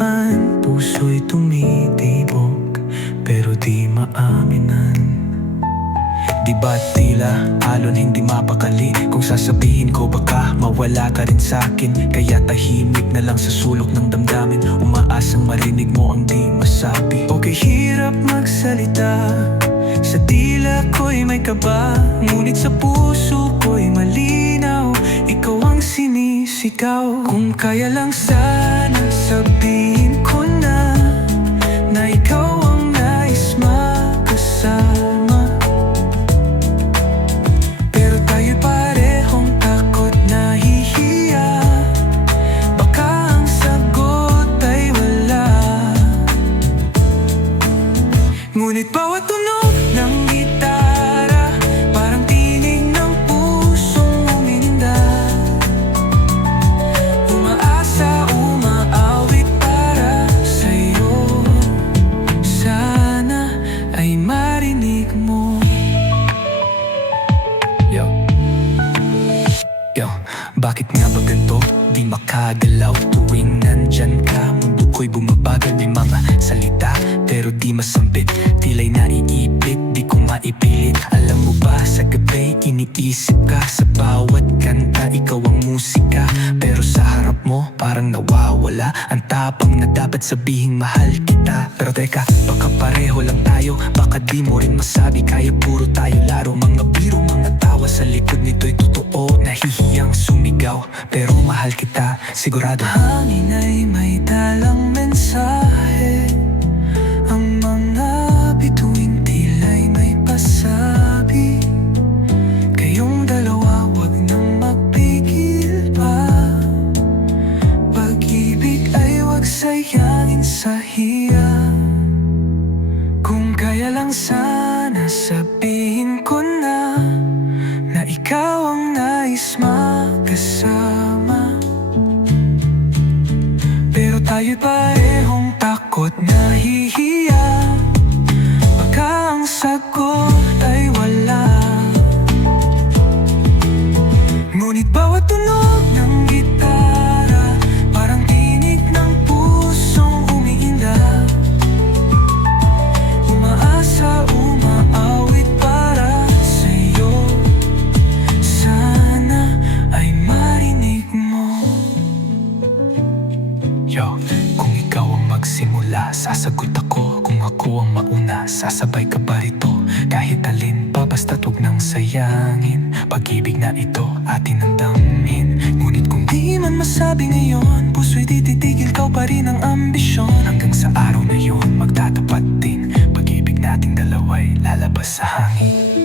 nakaraan Puso'y tumitibok Pero di maaminan Di ba tila alon hindi mapakali? Kung sasabihin ko baka mawala ka rin sa'kin Kaya tahimik na lang sa sulok ng damdamin. Umaasang marinig mo ang di masabi. Okay, hirap magsalita. Sa tila ko'y may kaba Ngunit sa puso ko'y malinaw. Ikaw ang sinisigaw. Kung kaya lang sana sabihin Ngunit bawat tunog ng gitara Parang tinig ng pusong umininda Umaasa, umaawit para sa'yo. Sana ay marinig mo. Yo. Yo, bakit nga ba ganito? Di makagalaw tuwing nandyan ka Mundo ko'y bumabagal, may mga salita Pero di masambit, tila'y naiipit Di ko maipilit. Alam mo ba sa gabi iniisip ka Sa bawat kanta, ikaw ang musika. Pero sa harap mo parang nawawala. Ang tapang na dapat sabihing mahal kita. Pero teka, baka pareho lang tayo Baka di mo rin masabi. Kaya puro tayo laro Mga biro, mga tawa Sa likod nito'y totoo. Nahihiyang sumigaw Pero mahal kita, sigurado. Hangin ay may dalang mensahe. Ang mga bituin tila'y may pasabi. Kayong dalawa wag nang magpigil pa. Pag-ibig ay wag sayangin sa hiya. Kung kaya lang sana sabihin ko na tayo parehong takot na hihiya Baka ang sagot ay wala. Ngunit bawat tunog ng Sasagot ako kung ako ang mauna. Sasabay ka ba rito? Kahit alin pa Basta't huwag nang sayangin. Pag-ibig na ito atin ang damhin. Ngunit kung di man masabi ngayon Puso'y tititigil ka pa rin ang ambisyon. Hanggang sa araw na yun magtatapat din. Pag-ibig nating dalawa'y lalabas sa hangin